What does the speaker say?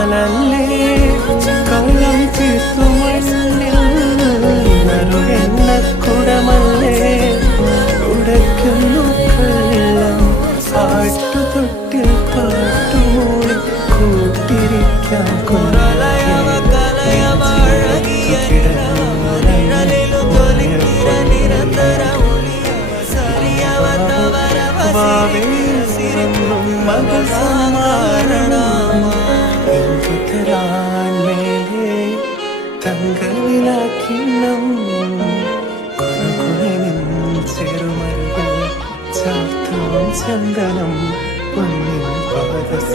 പാലല്ലേ കള്ളം തീർത്തു എണ്ണക്കുടമല്ലേ ഉടയ്ക്കുന്നു കള്ളം പാട്ടുതൊട്ടിൽ പാട്ടുമൂടി കൂട്ടിരിക്കാൻ തങ്കവിലാക്കിണ്ണം ചെറുമരുകൾ ചാർത്തും ചന്ദനം പൊന്നിൻ പാദസ